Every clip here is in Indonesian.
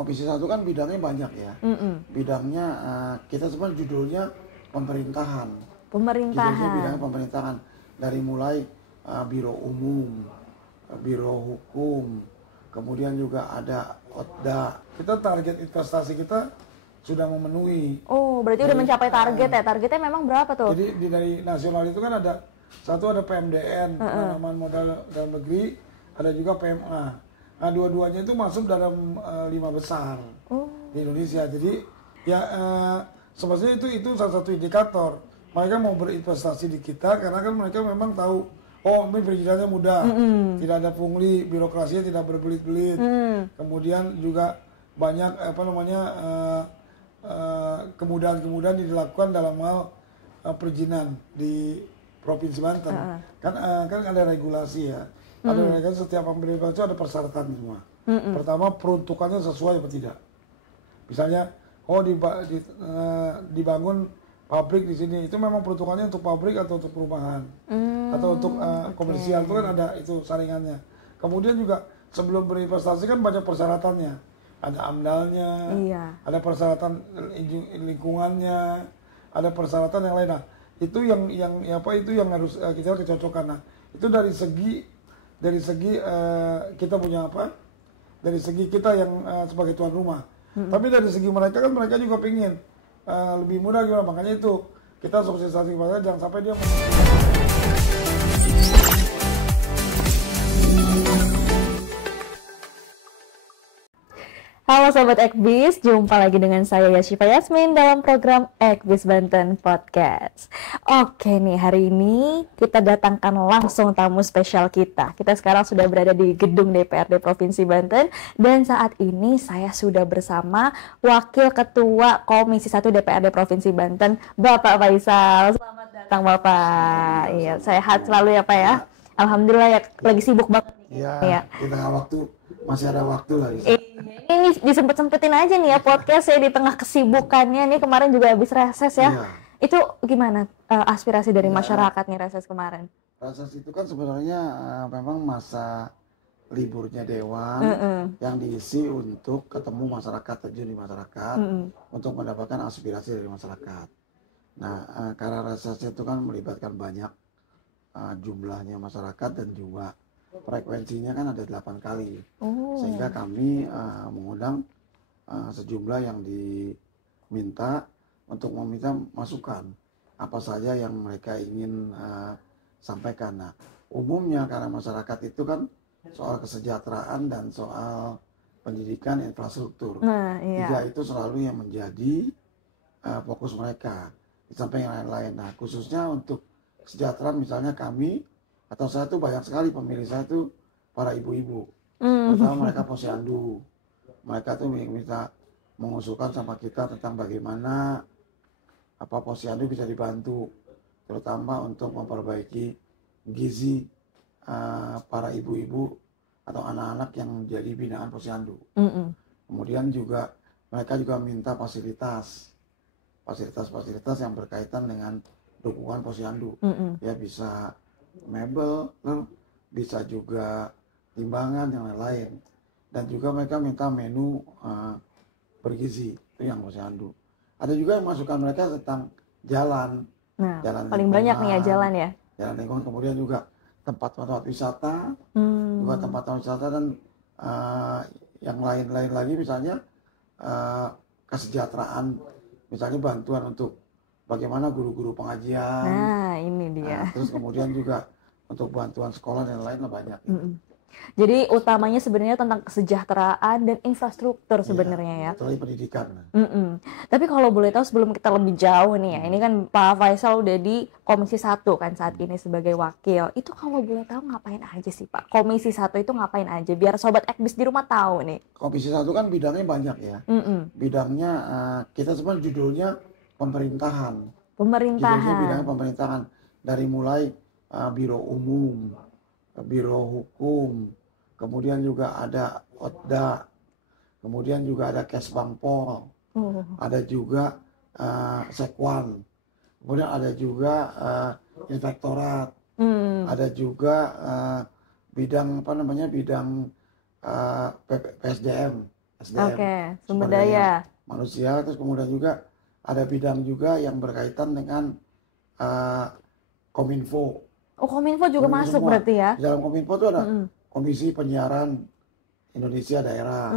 Komisi 1 kan bidangnya banyak ya. Bidangnya kita sebenarnya judulnya pemerintahan. Judulnya bidangnya pemerintahan. Dari mulai biro umum, biro hukum, kemudian juga ada OTDA. Kita target investasi kita sudah memenuhi. Oh, berarti udah mencapai target ya? Targetnya memang berapa tuh? Jadi dari nasional itu kan ada PMDN, penanaman modal dalam negeri, ada juga PMA. Nah, dua-duanya itu masuk dalam 5 besar di Indonesia. Jadi ya sebenarnya itu salah satu indikator mereka mau berinvestasi di kita karena kan mereka memang tahu ini perizinannya mudah, tidak ada pungli, birokrasinya tidak berbelit-belit. Kemudian juga banyak kemudahan-kemudahan dilakukan dalam hal perizinan di Provinsi Banten. Kan ada regulasi ya. Ada regulasi, setiap pemberian itu ada persyaratan semua. Pertama, peruntukannya sesuai atau tidak. Misalnya, dibangun pabrik di sini, itu memang peruntukannya untuk pabrik atau untuk perumahan atau untuk komersial, itu kan ada itu saringannya. Kemudian juga sebelum berinvestasi kan banyak persyaratannya, ada amdalnya, ada persyaratan lingkungannya, ada persyaratan yang lain. Nah, itu yang harus kita kecocokkan. Nah, itu dari segi kita punya apa? Dari segi kita yang sebagai tuan rumah. Tapi dari segi mereka kan mereka juga pengen lebih mudah gimana, makanya itu kita sosialisasi kepada jangan sampai dia Halo Sobat Ekbis, jumpa lagi dengan saya Yashifa Yasmin dalam program Ekbis Banten Podcast. Oke nih, hari ini kita datangkan langsung tamu spesial kita. Kita sekarang sudah berada di gedung DPRD Provinsi Banten dan saat ini saya sudah bersama Wakil Ketua Komisi 1 DPRD Provinsi Banten, Bapak Faisal. Selamat datang Bapak. Iya, sehat selalu ya Pak ya. Alhamdulillah ya, lagi sibuk banget. Ya, kita masih ada waktu lagi. Ini disempet-sempetin aja nih ya podcast ya di tengah kesibukannya nih, kemarin juga habis reses ya. Itu gimana aspirasi dari masyarakat nih reses kemarin? Reses itu kan sebenarnya memang masa liburnya dewan yang diisi untuk ketemu masyarakat, terjun di masyarakat untuk mendapatkan aspirasi dari masyarakat. Nah, karena reses itu kan melibatkan banyak jumlahnya masyarakat dan juga frekuensinya kan ada 8 kali, sehingga kami mengundang sejumlah yang diminta untuk meminta masukan apa saja yang mereka ingin sampaikan. Nah, umumnya karena masyarakat itu kan soal kesejahteraan dan soal pendidikan, infrastruktur, tiga itu selalu yang menjadi fokus mereka di samping yang lain-lain. Nah, khususnya untuk kesejahteraan misalnya kami atau saya tuh banyak sekali pemilih saya tuh para ibu-ibu, terutama mereka posyandu. Mereka tuh minta mengusulkan sama kita tentang bagaimana posyandu bisa dibantu, terutama untuk memperbaiki gizi para ibu-ibu atau anak-anak yang menjadi binaan posyandu. Kemudian juga mereka juga minta fasilitas yang berkaitan dengan dukungan posyandu. Ya bisa mebel, bisa juga timbangan yang lain, dan juga mereka minta menu bergizi, itu yang posyandu. Ada juga yang masukan mereka tentang jalan, jalan paling banyak nih ya jalan ya. Jalan lingkungan, kemudian juga tempat-tempat wisata, juga tempat-tempat wisata dan yang lain-lain lagi, misalnya kesejahteraan, misalnya bantuan untuk bagaimana guru-guru pengajian. Nah, ini dia. Terus kemudian juga untuk bantuan sekolah dan lain-lain banyak. Jadi utamanya sebenarnya tentang kesejahteraan dan infrastruktur sebenarnya ya. Terus pendidikan. Tapi kalau boleh tahu sebelum kita lebih jauh nih ya, ini kan Pak Faisal udah di Komisi 1 kan saat ini sebagai wakil. Itu kalau boleh tahu ngapain aja sih Pak? Komisi 1 itu ngapain aja? Biar Sobat Ekbis di rumah tahu nih. Komisi 1 kan bidangnya banyak ya. Bidangnya kita sebenarnya judulnya pemerintahan. Judulnya bidangnya pemerintahan. Dari mulai biro umum, biro hukum, kemudian juga ada OTDA, kemudian juga ada Kesbangpol, ada juga Sekwan, kemudian ada juga inspektorat, ada juga bidang bidang PSDM, SDM, sumber daya manusia. Terus kemudian juga ada bidang juga yang berkaitan dengan Kominfo. Kominfo juga masuk semua. Berarti ya? Di dalam Kominfo itu ada Komisi Penyiaran Indonesia Daerah,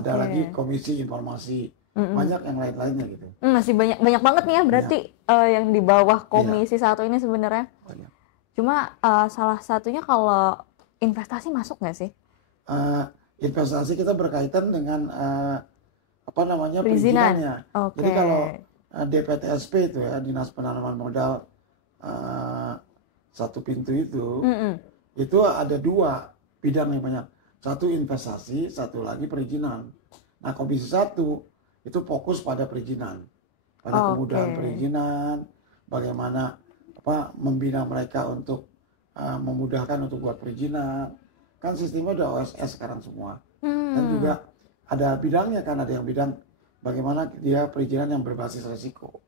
ada lagi Komisi Informasi, banyak yang lain-lainnya gitu. Masih banyak banget nih ya berarti yang di bawah komisi satu ini sebenarnya. Banyak. Cuma salah satunya kalau investasi masuk nggak sih? Investasi kita berkaitan dengan perizinannya. Jadi kalau DPTSP itu ya, Dinas Penanaman Modal satu pintu itu ada 2 bidang yang banyak. Satu investasi, satu lagi perizinan. Nah, Komisi 1 itu fokus pada perizinan, pada kemudahan perizinan, bagaimana membina mereka untuk memudahkan untuk buat perizinan. Kan sistemnya udah OSS sekarang semua. Dan juga ada bidangnya kan, ada yang bidang bagaimana dia perizinan yang berbasis resiko.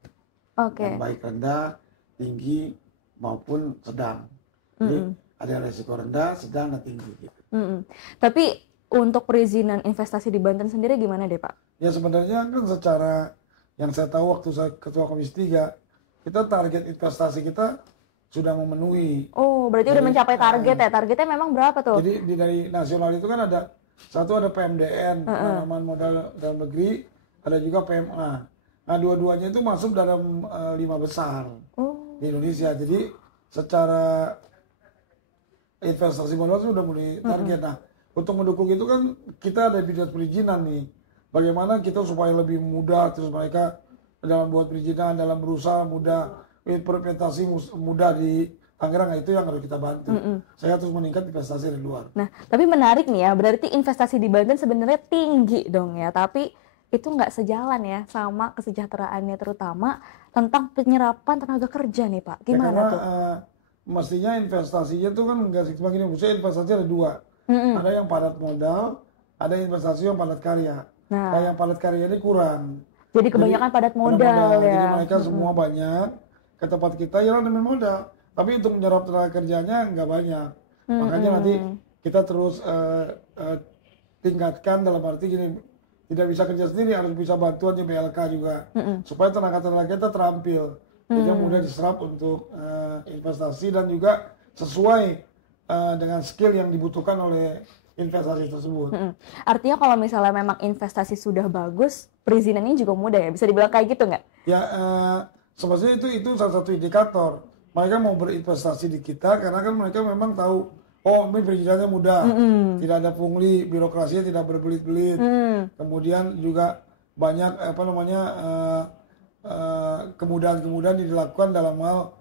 Yang baik rendah, tinggi maupun sedang. Jadi ada resiko rendah, sedang, dan tinggi gitu. Tapi untuk perizinan investasi di Banten sendiri gimana deh Pak? Ya sebenarnya kan secara yang saya tahu waktu saya ketua Komisi 3, kita target investasi kita sudah memenuhi. Berarti udah mencapai target ya? Targetnya memang berapa tuh? Jadi dari nasional itu kan ada PMDN, penanaman modal dalam negeri, ada juga PMA. Nah dua-duanya itu masuk dalam 5 besar di Indonesia. Jadi secara investasi modal sudah mulai target. Nah untuk mendukung itu kan kita ada bidang perizinan nih. Bagaimana kita supaya lebih mudah, terus mereka dalam buat perizinan, dalam berusaha mudah, investasi mudah di Tangerang, itu yang harus kita bantu. Saya terus meningkat investasi dari luar. Nah, tapi menarik nih ya, berarti investasi di Banten sebenarnya tinggi dong ya, tapi itu nggak sejalan ya sama kesejahteraannya, terutama tentang penyerapan tenaga kerja nih Pak. Gimana karena, tuh? Mestinya investasinya tuh kan nggak cuma gini, maksudnya investasi ada 2. Ada yang padat modal, ada investasi yang padat karya. Nah yang padat karya ini kurang. Jadi kebanyakan padat modal ya. Jadi mereka semua banyak ke tempat kita ya dengan modal, tapi untuk menyerap tenaga kerjanya nggak banyak. Makanya nanti kita terus tingkatkan, dalam arti gini, tidak bisa kerja sendiri, harus bisa bantuan di BLK juga, supaya tenaga kita terampil, jadi mudah diserap untuk investasi dan juga sesuai dengan skill yang dibutuhkan oleh investasi tersebut. Artinya kalau misalnya memang investasi sudah bagus, perizinannya juga mudah ya? Bisa dibilang kayak gitu nggak? Ya, sebenarnya itu salah satu indikator. Mereka mau berinvestasi di kita karena kan mereka memang tahu, ini perizinannya mudah, tidak ada pungli, birokrasinya tidak berbelit-belit. Kemudian juga banyak kemudahan-kemudahan dilakukan dalam hal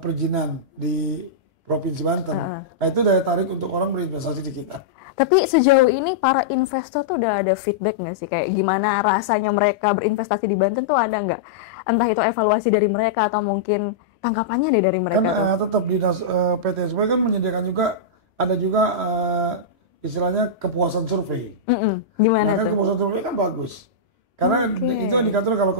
perizinan di Provinsi Banten. Nah itu daya tarik untuk orang berinvestasi di kita. Tapi sejauh ini para investor tuh udah ada feedback nggak sih? Kayak gimana rasanya mereka berinvestasi di Banten tuh, ada nggak? Entah itu evaluasi dari mereka atau mungkin tanggapannya deh dari mereka. Kan tetap dinas PTSP kan menyediakan juga, ada juga istilahnya kepuasan survei. Gimana tuh? Kepuasan survei kan bagus. Karena itu indikator kalau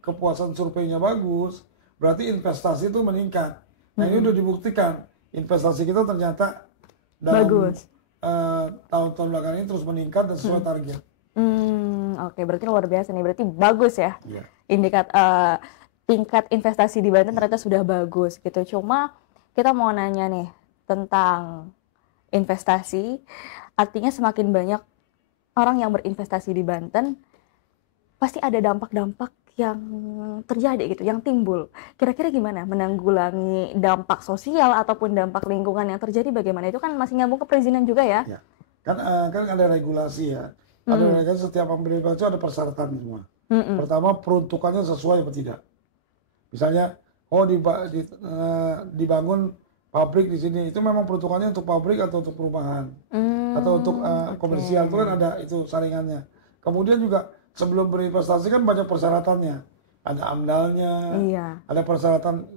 kepuasan surveinya bagus, berarti investasi itu meningkat. Nah ini udah dibuktikan, investasi kita ternyata dalam bagus. Tahun-tahun belakangan ini terus meningkat dan sesuai target. Oke, berarti luar biasa nih, berarti bagus ya. Tingkat investasi di Banten ternyata sudah bagus gitu. Cuma kita mau nanya nih tentang investasi, artinya semakin banyak orang yang berinvestasi di Banten, pasti ada dampak-dampak yang terjadi gitu, yang timbul. Kira-kira gimana menanggulangi dampak sosial ataupun dampak lingkungan yang terjadi, bagaimana? Itu kan masih nyambung ke perizinan juga ya? Kan ada regulasi ya. Ada regulasi, setiap pemberian itu ada persyaratan semua. Pertama, peruntukannya sesuai atau tidak. Misalnya, dibangun pabrik di sini, itu memang peruntukannya untuk pabrik atau untuk perumahan, atau untuk komersial, itu kan ada itu saringannya. Kemudian juga sebelum berinvestasi kan banyak persyaratannya, ada amdalnya, ada persyaratan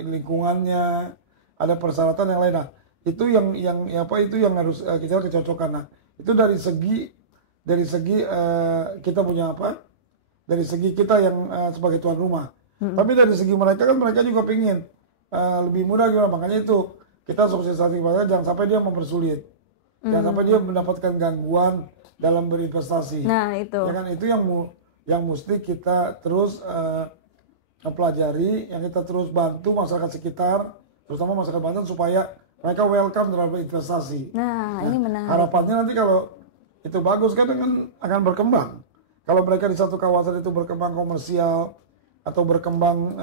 lingkungannya, ada persyaratan yang lain. Nah, itu yang harus kita kecocokkan. Nah, itu dari segi kita punya apa? Dari segi kita yang sebagai tuan rumah. Tapi dari segi mereka kan, mereka juga pengen lebih mudah gimana. Makanya itu kita sosialisasi mereka, jangan sampai dia mempersulit, jangan sampai dia mendapatkan gangguan dalam berinvestasi. Nah itu. Ya kan, itu yang mesti kita terus pelajari, yang kita terus bantu masyarakat sekitar, terutama masyarakat Banten supaya mereka welcome dalam investasi. Nah ini menarik. Harapannya nanti kalau itu bagus kan akan berkembang. Kalau mereka di satu kawasan itu berkembang komersial atau berkembang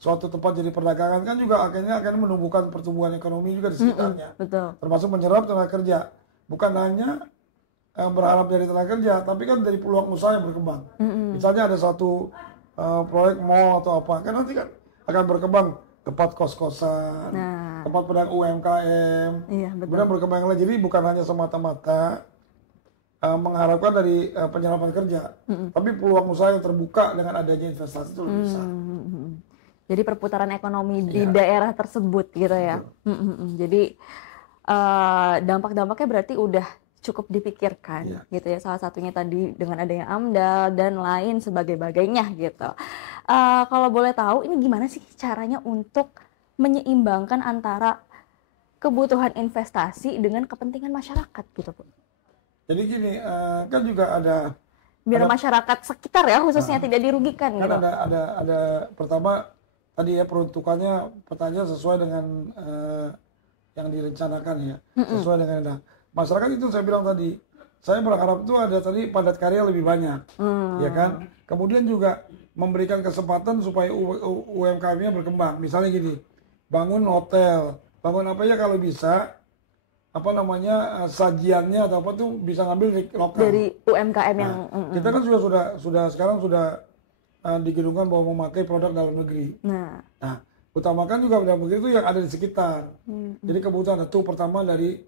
suatu tempat jadi perdagangan, kan juga akhirnya akan menumbuhkan pertumbuhan ekonomi juga di sekitarnya. Betul. Termasuk menyerap tenaga kerja. Bukan hanya berharap dari tenaga kerja, tapi kan dari peluang usaha yang berkembang. Misalnya ada satu proyek mall atau apa, kan nanti kan akan berkembang tempat kos-kosan, tempat pedagang UMKM, kemudian berkembang lagi. Jadi bukan hanya semata-mata mengharapkan dari penyerapan kerja, tapi peluang usaha yang terbuka dengan adanya investasi itu lebih besar. Jadi perputaran ekonomi di daerah tersebut gitu ya. Jadi dampak-dampaknya berarti udah cukup dipikirkan gitu ya. Salah satunya tadi dengan adanya AMDAL dan lain sebagainya gitu. Kalau boleh tahu ini gimana sih caranya untuk menyeimbangkan antara kebutuhan investasi dengan kepentingan masyarakat gitu Bu? Jadi gini, kan juga ada biar masyarakat sekitar ya khususnya tidak dirugikan kan gitu. Ada pertama tadi ya, peruntukannya petanya sesuai dengan yang direncanakan ya, sesuai dengan masyarakat itu. Saya bilang tadi, saya berharap itu ada tadi padat karya lebih banyak, ya kan. Kemudian juga memberikan kesempatan supaya UMKM-nya berkembang. Misalnya gini, bangun hotel, bangun apa ya kalau bisa, apa namanya, sajiannya atau apa tuh bisa ngambil lokal dari UMKM yang kita kan sudah sekarang sudah digedungkan bahwa memakai produk dalam negeri. Nah, utamakan juga dalam negeri itu yang ada di sekitar. Jadi kebutuhan itu pertama dari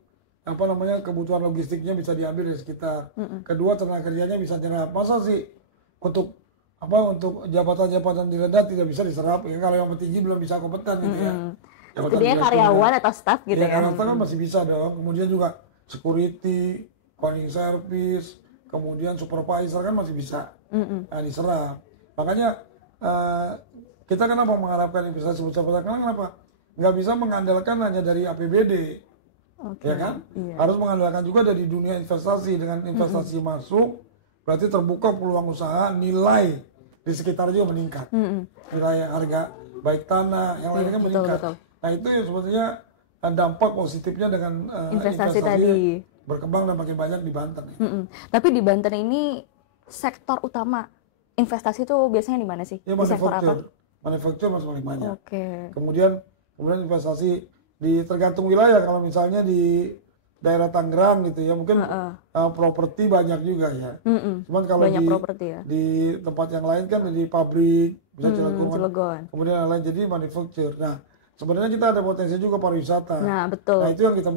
apa namanya, kebutuhan logistiknya bisa diambil dari sekitar. Kedua, tenaga kerjanya bisa diserap. Masa sih untuk jabatan-jabatan direndah tidak bisa diserap? Ya, kalau yang tinggi belum bisa kompeten gitu ya. Dia karyawan atau staff gitu ya. Karyawan kan masih bisa dong. Kemudian juga security, cleaning service, kemudian supervisor kan masih bisa diserap. Makanya kita kenapa mengharapkan investasi besar-besar? Karena kenapa? Nggak bisa mengandalkan hanya dari APBD, ya kan? Harus mengandalkan juga dari dunia investasi. Dengan investasi masuk, berarti terbuka peluang usaha, nilai di sekitar juga meningkat. Nilai harga baik tanah, yang lainnya meningkat. Betul. Nah itu ya sebetulnya dampak positifnya dengan investasi tadi berkembang dan makin banyak di Banten. Tapi di Banten ini sektor utama investasi itu biasanya di mana sih? Ya, di sektor apa? Manufaktur masih paling banyak. Kemudian investasi tergantung wilayah. Kalau misalnya di daerah Tangerang gitu ya, mungkin properti banyak juga ya. Cuman kalau di tempat yang lain kan di pabrik, bisa Cilegon. Kemudian yang lain jadi manufaktur. Nah, sebenarnya kita ada potensi juga pariwisata. Nah, betul. Nah, itu yang kita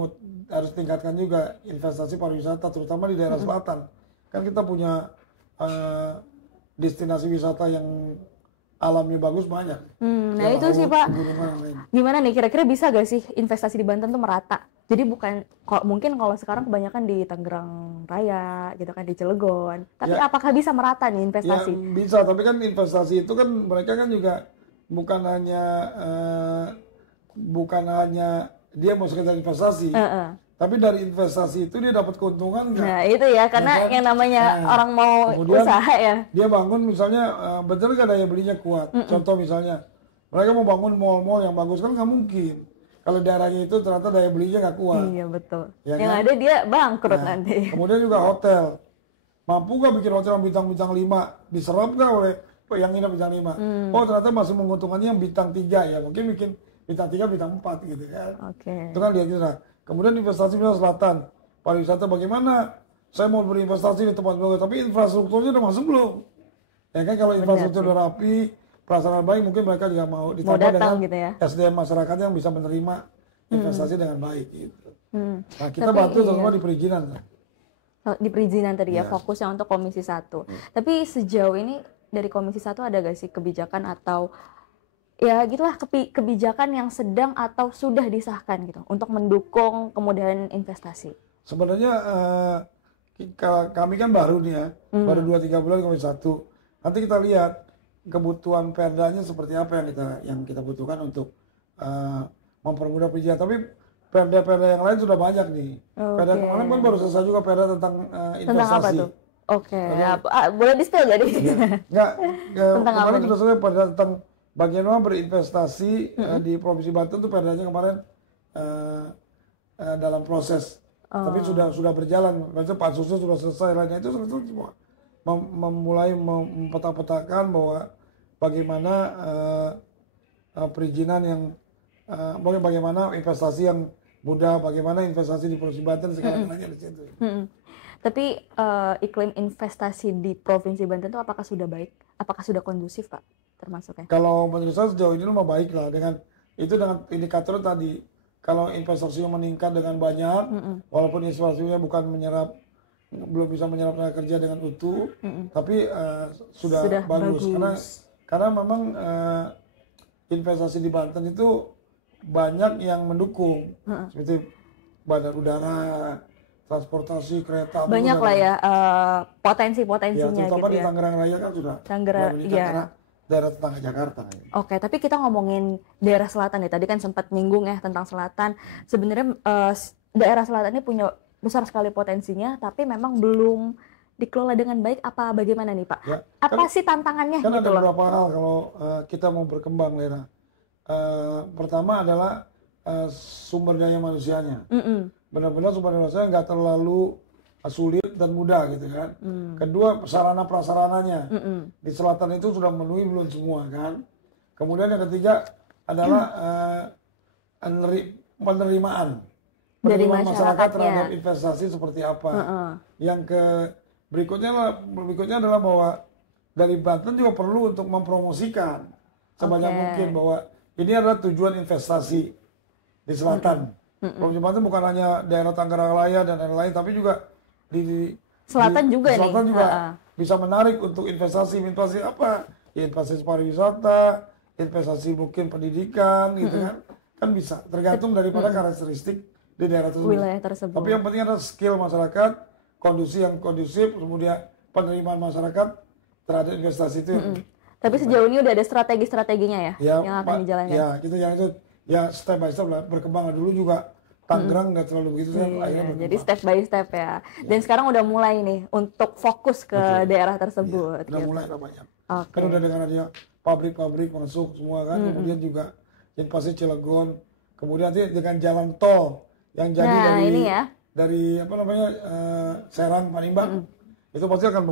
harus tingkatkan juga, investasi pariwisata, terutama di daerah selatan. Kan kita punya destinasi wisata yang alamnya bagus banyak. Nah itu sih Pak, gimana nih kira-kira bisa gak sih investasi di Banten tuh merata? Jadi bukan, mungkin kalau sekarang kebanyakan di Tangerang Raya gitu kan, di Cilegon. Tapi apakah bisa merata nih investasi? Ya bisa, tapi kan investasi itu kan mereka kan juga bukan hanya dia mau sekedar investasi. Tapi dari investasi itu dia dapat keuntungan nggak? Nah itu ya, karena yang namanya orang mau usaha ya. Dia bangun misalnya, betul nggak daya belinya kuat. Contoh misalnya, mereka mau bangun mall-mall yang bagus kan nggak mungkin. Kalau daerahnya itu ternyata daya belinya nggak kuat. Iya betul. Ya, yang kan? ada dia bangkrut nanti. Kemudian juga hotel. Mampu nggak bikin hotel yang bintang-bintang 5? Diserap nggak oleh yang nginep bintang 5? Oh ternyata masih menguntungkannya yang bintang 3 ya. Mungkin bikin bintang 3, bintang 4 gitu kan. Itu kan dia kira. Kemudian investasi misalnya selatan, pariwisata bagaimana? Saya mau berinvestasi di tempat bagus, tapi infrastrukturnya udah masuk belum? Ya kan, kalau infrastruktur udah rapi, prasarana baik, mungkin mereka juga mau ditambah dengan gitu ya? SDM masyarakat yang bisa menerima investasi dengan baik gitu. Nah kita bantu terutama di perizinan. Di perizinan tadi ya, fokusnya untuk Komisi 1. Tapi sejauh ini dari Komisi 1 ada gak sih kebijakan atau ya gitulah kebijakan yang sedang atau sudah disahkan gitu untuk mendukung kemudahan investasi? Sebenarnya kami kan baru nih ya, baru 2-3 bulan Komisi 1. Nanti kita lihat kebutuhan perdanya seperti apa yang kita butuhkan untuk mempermudah perizinan. Tapi perda-perda yang lain sudah banyak nih. Perda kemarin kan baru selesai juga perda tentang investasi. Tentang apa tuh? Oke, boleh di-spill jadi? Enggak, kemarin sudah selesai perda tentang bagaimana berinvestasi di Provinsi Banten tuh perdanya kemarin dalam proses. Tapi sudah berjalan. Maksudnya pansusnya sudah selesai, lainnya itu sudah semua. Memulai mempeta-petakan bahwa bagaimana perizinan yang bagaimana investasi yang mudah, bagaimana investasi di Provinsi Banten sekarang nanya di situ. Tapi iklim investasi di Provinsi Banten itu apakah sudah baik? Apakah sudah kondusif, Pak? Termasuknya? Kalau menurut saya sejauh ini mah baik lah, dengan indikator tadi. Kalau investasinya meningkat dengan banyak, walaupun investasinya belum bisa menyerap tenaga kerja dengan utuh, tapi sudah bagus. Karena memang investasi di Banten itu banyak yang mendukung, seperti bandar udara, transportasi, kereta. Banyak lah ya potensi-potensinya ya, gitu di ya. Tangerang Raya kan sudah iya. Daerah tetangga Jakarta. Oke, tapi kita ngomongin daerah selatan nih. Tadi kan sempat nyinggung ya tentang selatan. Sebenarnya daerah selatan ini punya besar sekali potensinya, tapi memang belum dikelola dengan baik. Apa bagaimana nih, Pak? Ya, apa sih tantangannya? Kan gitu ada beberapa hal kalau kita mau berkembang, Lena. Pertama adalah sumber daya manusianya. Benar-benar sumber daya manusianya nggak terlalu sulit dan mudah gitu kan. Kedua, sarana prasarananya di selatan itu sudah memenuhi belum semua kan. Kemudian yang ketiga adalah penerimaan masyarakat terhadap investasi seperti apa. Yang berikutnya adalah bahwa dari Banten juga perlu untuk mempromosikan sebanyak mungkin bahwa ini adalah tujuan investasi di selatan. Provinsi Banten bukan hanya daerah Tangerang Raya dan lain-lain, tapi juga di selatan juga bisa menarik untuk investasi apa? Investasi pariwisata, investasi mungkin pendidikan gitu kan bisa tergantung daripada karakteristik di daerah tersebut. Wilayah tersebut. Tapi yang penting adalah skill masyarakat, kondusif, kemudian penerimaan masyarakat terhadap investasi itu. Tapi sejauh ini udah ada strategi-strateginya ya yang akan dijalankan. Ya, gitu ya step by step lah, berkembang dulu juga. Tangerang nggak terlalu begitu jadi step by step ya. Dan sekarang udah mulai nih untuk fokus ke daerah tersebut. Udah mulai banyak. Kan udah dengan adanya pabrik-pabrik masuk semua kan. Kemudian juga yang pasti Cilegon. Kemudian nanti dengan jalan tol yang jadi dari apa namanya Serang Palembang itu pasti akan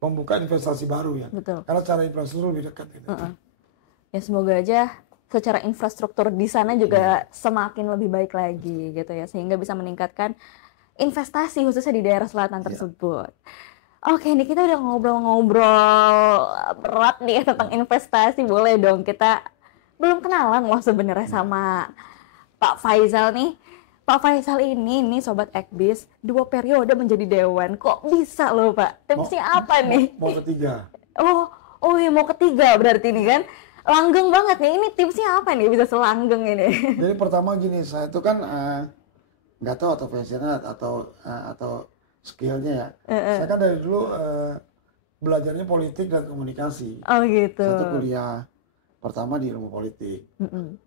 membuka investasi baru ya. Betul. Karena cara infrastruktur lebih dekat gitu. Ya semoga aja secara infrastruktur di sana juga semakin lebih baik lagi gitu ya, sehingga bisa meningkatkan investasi khususnya di daerah selatan tersebut. Oke, nih kita udah ngobrol-ngobrol berat nih tentang investasi. Boleh dong, kita belum kenalan loh sebenarnya sama Pak Faisal nih. Pak Faisal ini nih Sobat Ekbis 2 periode menjadi dewan. Kok bisa loh Pak? Tipsnya apa nih? Mau ketiga. Oh iya, mau ketiga berarti nih kan. Langgeng banget nih, ini tipsnya apa nih bisa selanggeng ini? Jadi pertama gini, saya itu kan nggak tahu atau passionnya atau skillnya ya. Saya kan dari dulu belajarnya politik dan komunikasi. Oh gitu. Satu kuliah pertama di ilmu politik,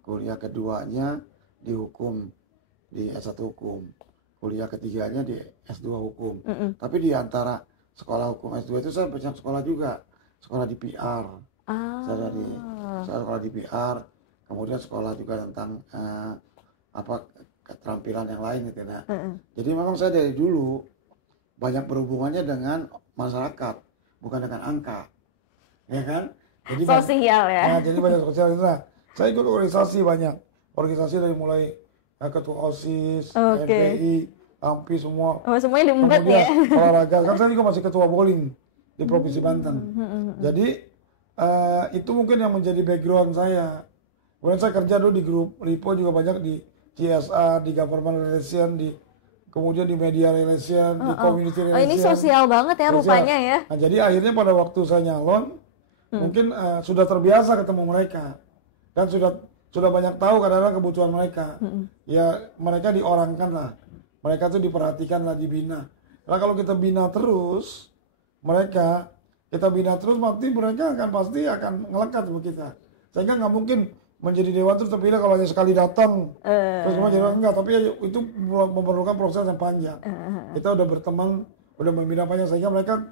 kuliah keduanya di hukum, di S1 hukum, kuliah ketiganya di S2 hukum. Tapi di antara sekolah hukum S2 itu saya banyak sekolah juga, sekolah di PR. Saya sekolah di PR, kemudian sekolah juga tentang keterampilan yang lain gitu ya. Jadi memang saya dari dulu banyak berhubungannya dengan masyarakat, bukan dengan angka, ya kan? Jadi sosial ya. Nah, jadi banyak sosial. Nah, saya ikut organisasi dari mulai ketua OSIS, MPI, AMPI semua. Semuanya diembat ya. Olahraga, kan saya juga masih ketua bowling di Provinsi Banten. Jadi itu mungkin yang menjadi background saya. Kemudian saya kerja dulu di grup Lipo juga banyak di CSR, di government relation, kemudian di media relation, di community relation. Ini sosial banget ya rupanya ya. Nah, jadi akhirnya pada waktu saya nyalon, mungkin sudah terbiasa ketemu mereka dan sudah banyak tahu kadang-kadang kebutuhan mereka. Ya mereka diorangkan lah, mereka tuh diperhatikan lah, dibina. Nah kalau kita bina terus nanti mereka pasti akan ngelekat sama kita. Sehingga nggak mungkin menjadi dewan terus terpilih kalau hanya sekali datang terus semua jadi enggak, tapi itu memerlukan proses yang panjang. Kita udah berteman, udah membina panjang sehingga mereka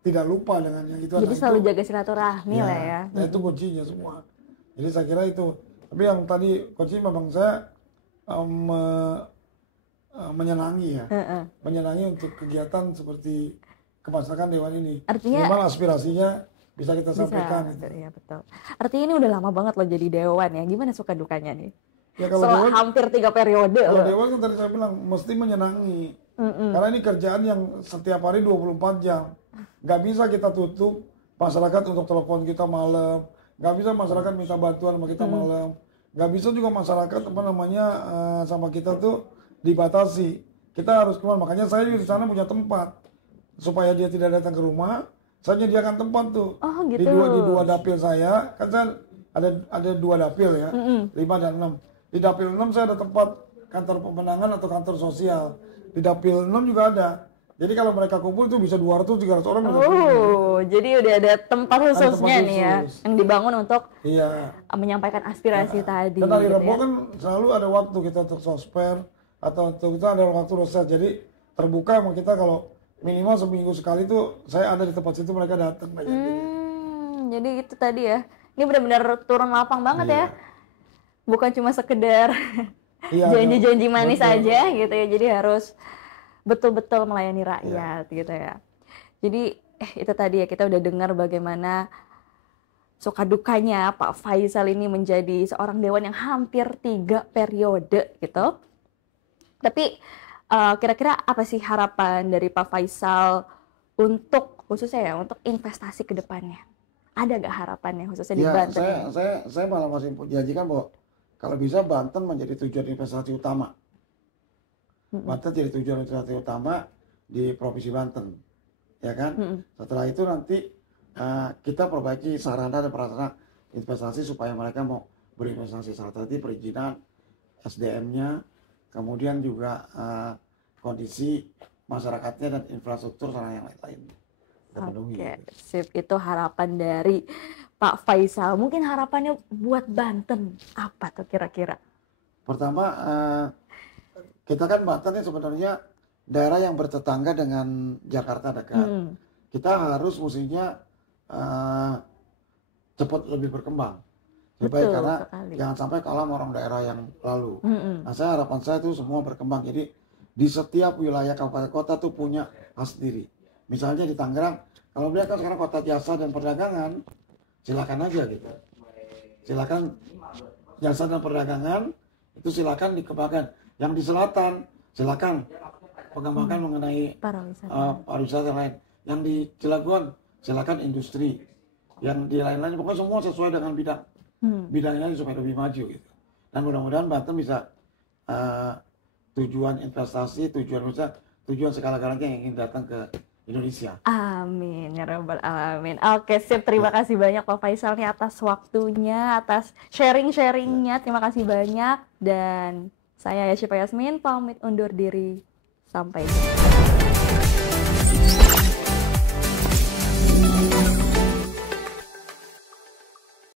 tidak lupa dengan yang itu. Jadi selalu jaga silaturahmi lah ya. Nah, itu kuncinya semua. Jadi saya kira itu. Tapi yang tadi kunci memang saya menyenangi ya, menyenangi untuk kegiatan seperti kemasrakan dewan ini. Artinya minimal aspirasinya bisa kita sampaikan. Iya betul. Artinya ini udah lama banget loh jadi dewan ya. Gimana suka dukanya nih? Ya kalau dewan, hampir 3 periode kalau loh. dewan kan tadi saya bilang mesti menyenangi. Karena ini kerjaan yang setiap hari 24 jam. Gak bisa kita tutup masyarakat untuk telepon kita malam. Gak bisa masyarakat minta bantuan sama kita malam. Gak bisa juga masyarakat sama kita tuh dibatasi. Kita harus keluar. Makanya saya di sana punya tempat supaya dia tidak datang ke rumah. Saya menyediakan tempat tuh gitu. di dua dapil saya, kan saya ada 2 dapil ya, 5 dan 6. Di dapil 6 saya ada tempat kantor pemenangan atau kantor sosial. Di dapil 6 juga ada. Jadi kalau mereka kumpul tuh bisa 200-300 orang. Jadi udah ada tempat khususnya nih ya, yang dibangun untuk menyampaikan aspirasi tadi. Dan hari gitu Rabu kan selalu ada waktu kita untuk sosper atau untuk kita ada waktu reses. Jadi terbuka sama kita kalau minimal seminggu sekali tuh saya ada di tempat situ, mereka datang. Jadi itu tadi ya, ini benar-benar turun lapang banget ya, bukan cuma sekedar janji-janji manis aja gitu ya, jadi harus betul-betul melayani rakyat gitu ya. Jadi itu tadi ya, kita udah dengar bagaimana suka dukanya Pak Faisal ini menjadi seorang dewan yang hampir 3 periode gitu. Tapi kira-kira apa sih harapan dari Pak Faisal untuk khususnya ya untuk investasi ke depannya? Ada gak harapannya khususnya di Banten? Saya malah masih janjikan bahwa kalau bisa Banten menjadi tujuan investasi utama. Banten jadi tujuan investasi utama di Provinsi Banten, ya kan? Setelah itu nanti kita perbaiki sarana dan prasarana investasi supaya mereka mau berinvestasi. Salah satu perizinan, SDM-nya, kemudian juga kondisi masyarakatnya dan infrastruktur sarana yang lain-lain. Oke, sip. Itu harapan dari Pak Faisal. Mungkin harapannya buat Banten apa tuh kira-kira? Pertama, kita kan Banten ini sebenarnya daerah yang bertetangga dengan Jakarta dekat. Kita harus mestinya cepat lebih berkembang. Supaya karena jangan sampai kalah sama orang daerah yang lalu. Nah, harapan saya itu semua berkembang. Jadi di setiap wilayah kabupaten kota tuh punya khas sendiri. Misalnya di Tangerang, kalau dia kan sekarang kota jasa dan perdagangan, silakan aja gitu. Silakan jasa dan perdagangan itu silakan dikembangkan. Yang di selatan silakan pengembangan mengenai pariwisata yang lain. Yang di Cilegon silakan industri. Yang di lain-lain pokoknya semua sesuai dengan bidangnya supaya lebih maju gitu. Dan mudah-mudahan Banten bisa tujuan investasi, tujuan segala-galanya yang ingin datang ke Indonesia. Amin ya rabbal alamin. Oke, sip. Terima kasih banyak Pak Faisal nih atas waktunya, atas sharing-sharingnya. Terima kasih banyak. Dan saya Yashifa Yasmin pamit undur diri. Sampai jumpa.